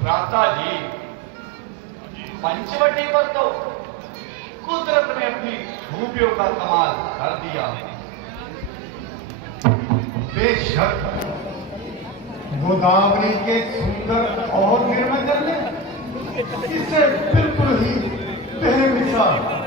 भ्राता जी, पंचवटी पर तो कुदरत ने अपनी खूबियों का कमाल कर दिया। बेशक गोदावरी के सुंदर और निर्मल जल ने इसे बिल्कुल ही बेमिसाल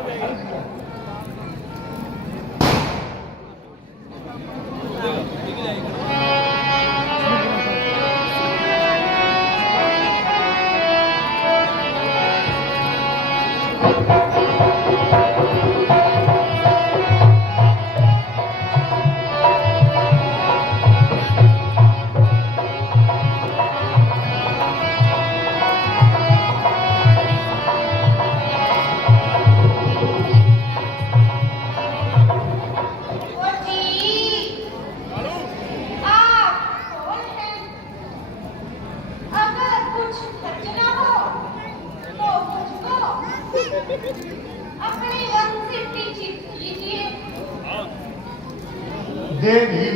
देवी,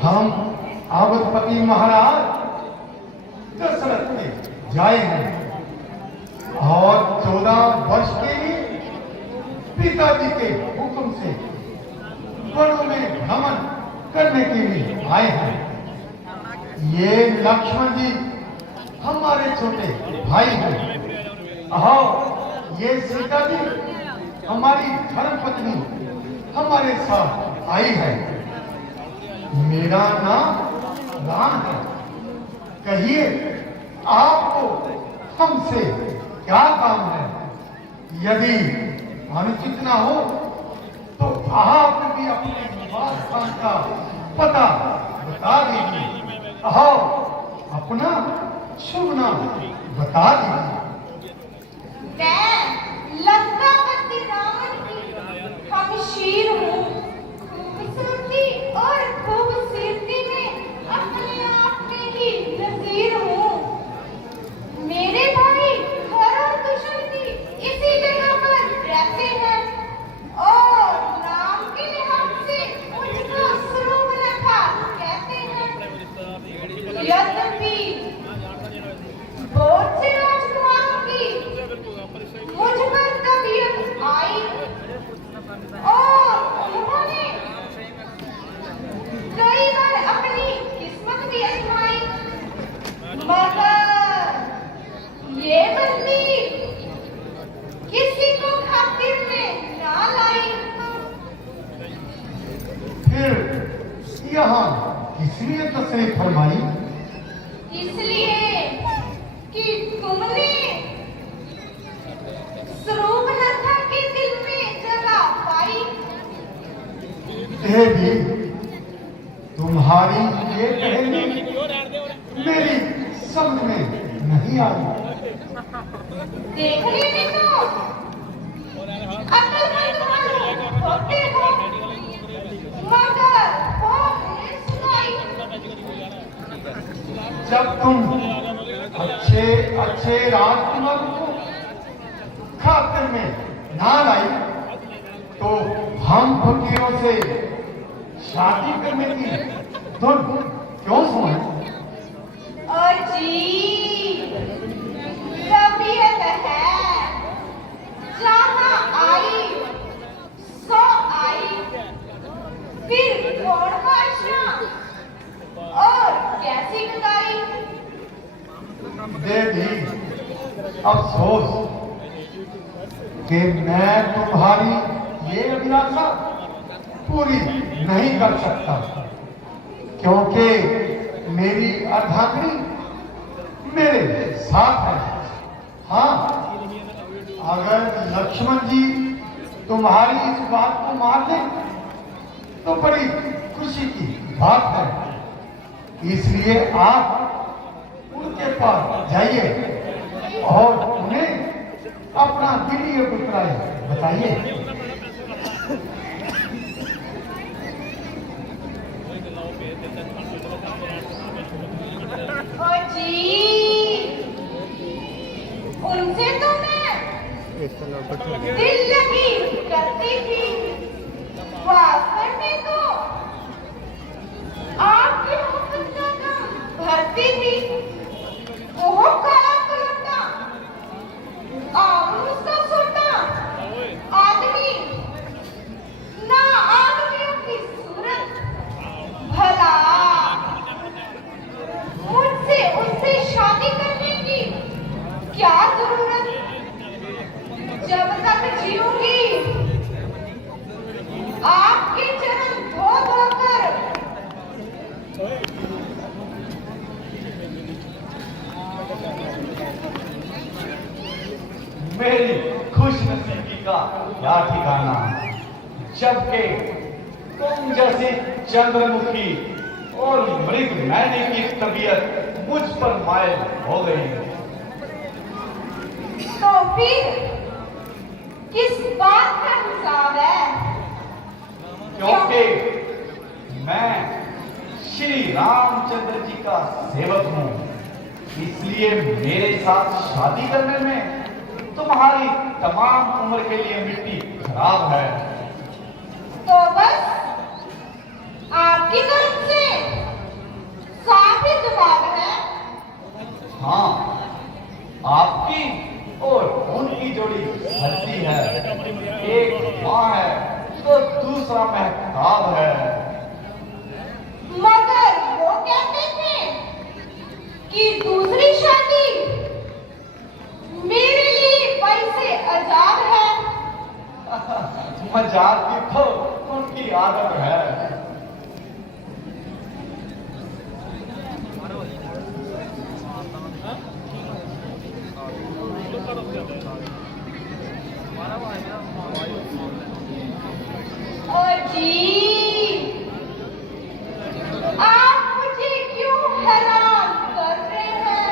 हम अवधपति महाराज दशरथ के जाए हैं और 14 वर्ष के लिए पिताजी के हुक्म से वनों में भ्रमण करने के लिए आए हैं। ये लक्ष्मण जी हमारे छोटे भाई हैं और ये सीता जी हमारी धर्मपत्नी हमारे साथ आई है। मेरा नाम राम है। कहिए आपको हमसे क्या काम है? यदि अनुचित ना हो तो आप भी अपने निवास स्थान का पता बता दीजिए और अपना शुभ नाम बता दीजिए। मैं लंकापति रावण की हमशीर हूँ। खूबसूरती और खूबसूरती में अपने आप में ही नज़ीर हूँ। मेरे भाई खर और कुशल इसी जगह पर रहते हैं और नाम के लिहाज से मुझको सुरूपनखा कहते हैं। यद्यपि बहुत से राजकुमारों की मुझ पर तबीयत आई और उन्होंने कई बार अपनी किस्मत भी आजमाई, मगर ये बंदी किसी को खातिर में ना लाई। फिर यहाँ किसलिए तशरीफ फरमाई? इसलिए कि तुमने सुरूपनखा के दिल में जगह पाई। देवी, तुम्हारी ये पहेली मेरी समझ में नहीं आई। देखने में तो अक्लमंद वालों होते हो, मगर बहुत सुनाई। जब तुम अच्छे अच्छे राजकुमार को खातिर में ना लाई तो हम फकीरों से शादी करने की धुन क्यों सुने? अजीब तबीयत है, जहाँ आई सो आई, फिर कौन बादशाह और कैसी गदाई। देवी, अफसोस कि मैं तुम्हारी ये अभिलाषा पूरी नहीं कर सकता, क्योंकि मेरी अर्धांगिनी मेरे साथ है। हाँ, अगर लक्ष्मण जी तुम्हारी इस बात को मान लें तो बड़ी खुशी की बात है। इसलिए आप उनके पास जाइए और उन्हें अपना दिली अभिप्राय बताइए। उनसे तो मैं दिल लगी करती थी, वास्तव में तो आपकी मोहब्बत का नाम भरती थी। वो काला कलंदा और उसका सोटा आदमी, ना आदमियों की सूरत, भला मुझसे उससे शादी करने की क्या जरूरत? जब तक जीऊंगी आपके चरण धो धोकर मेरी खुशनसीबी का क्या ठिकाना, जबकि तुम जैसी चंद्रमुखी और मृग मैने की तबीयत मुझ पर मायल हो गई। तो फिर किस बात का हिसाब है? क्योंकि मैं श्री रामचंद्र जी का सेवक हूँ, इसलिए मेरे साथ शादी करने में तुम्हारी तमाम उम्र के लिए मिट्टी खराब है। तो बस आपकी तरफ से साफ ही जवाब है। हाँ, आपकी और उनकी जोड़ी हंसी है, एक माँ है तो दूसरा महताब है। मगर वो कहते थे कि दूसरी शादी मेरे लिए पैसे अजाब है। मजाक की तो उनकी आदत है। अजीब, आप मुझे क्यों हैरान कर रहे हैं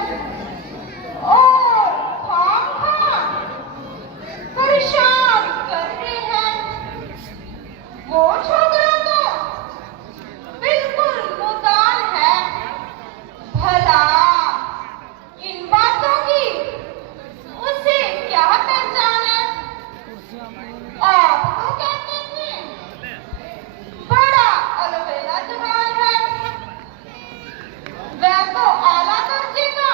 और खाम-खाम परेशान कर रहे हैं? वो छोकरा तो बिल्कुल मुदान है। भला इन बातों की उसे क्या पहचान है? आप तो कहते थे बड़ा अलबेला जवान है, वह तो आला दर्जे का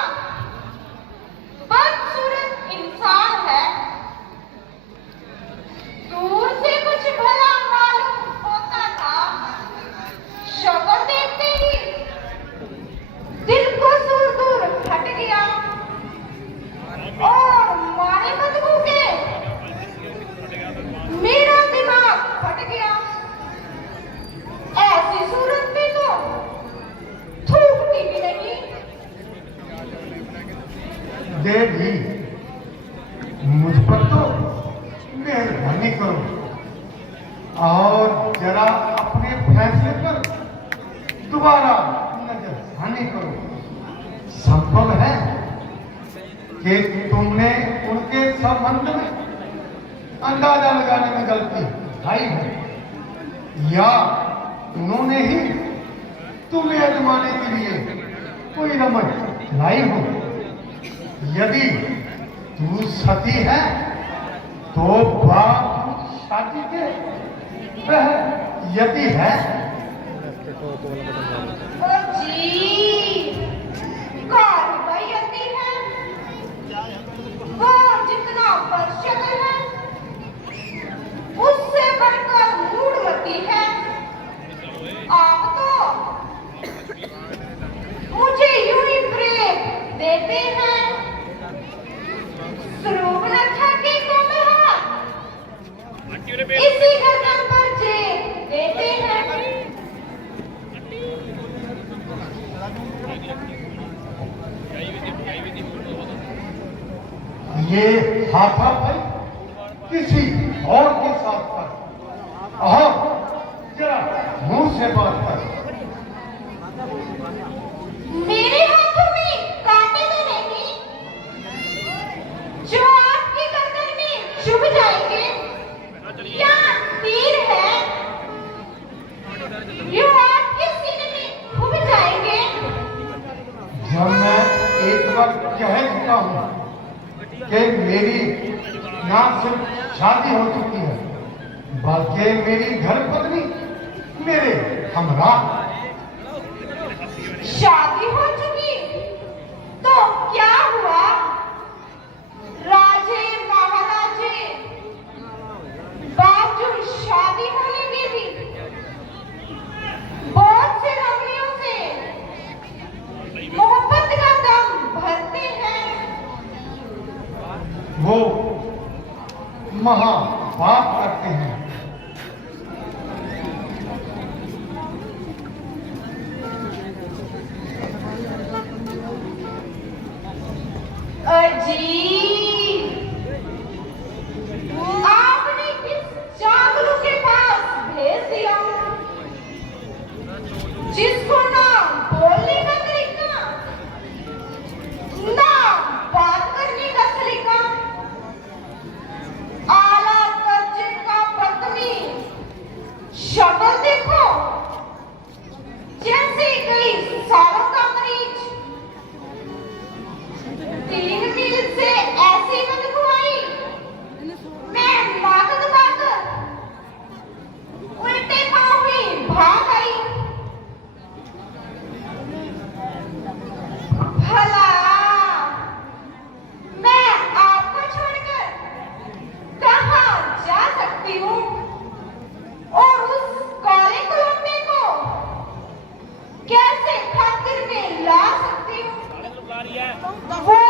बदसूरत इंसान है। दूर से कुछ भला मालूम होता था, शक्ल देखते ही दिल को दूर हट गया और मारे बदबू के मेरा दिमाग फट गया। ऐसी सूरत में तो थूकती भी नहीं। देवी, मुझ पर तो मेहरबानी करो और जरा अपने फैसले पर दोबारा नजरसानी करो। संभव है कि तुमने उनके संबंध में अंदाजा लगाने में गलती आई है, या उन्होंने ही तुम्हें आजमाने के लिए कोई रमज लाई हो। यदि तू सती है तो बाप शादी के वह यति है। ओ जी, कार्रवाई यति है, वो जितना बदशक्ल है उससे बढ़कर मूढ़मती है। आप तो मुझे यूं ही प्रेम देते हैं, सुरूपनखा की कोमल हाथ इसी गर्दन पर जे देते हैं। ये हाथापाई किसी और के साथ कर और जरा मुंह से बात कर। मेरे हाथों में कांटे तो नहीं जो आपकी गर्दन में चुभ जाएंगे, या तीर है जो आपके सीने में घुस जाएंगे। जब मैं एक बार कह चुका हूं कि मेरी ना सिर्फ शादी हो चुकी है बल्कि मेरी घर पत्नी मेरे हमरा। शादी हो चुकी तो क्या हुआ? राजे महाराजे बावजूद शादी होने के भी बहुत से रमणियों से मोहब्बत का दम भरते हैं। वो महापाप करते हैं। अजीब, आपने किस चांगलू के पास भेज दिया जिसको ना बोलने का तरीका, ना बात करने का सलीका, आला दर्जे का बदतमी, शक्ल देखो जैसे कई सालों का मरीज। 3 मील से ऐसी बदबू आई, मैं मागद मागद उल्टे पांव ही भाग आई। भला मैं आपको छोड़कर कहां जा सकती हूँ, और उस काले कुलंबे को कैसे खातिर में ला सकती हूँ? वो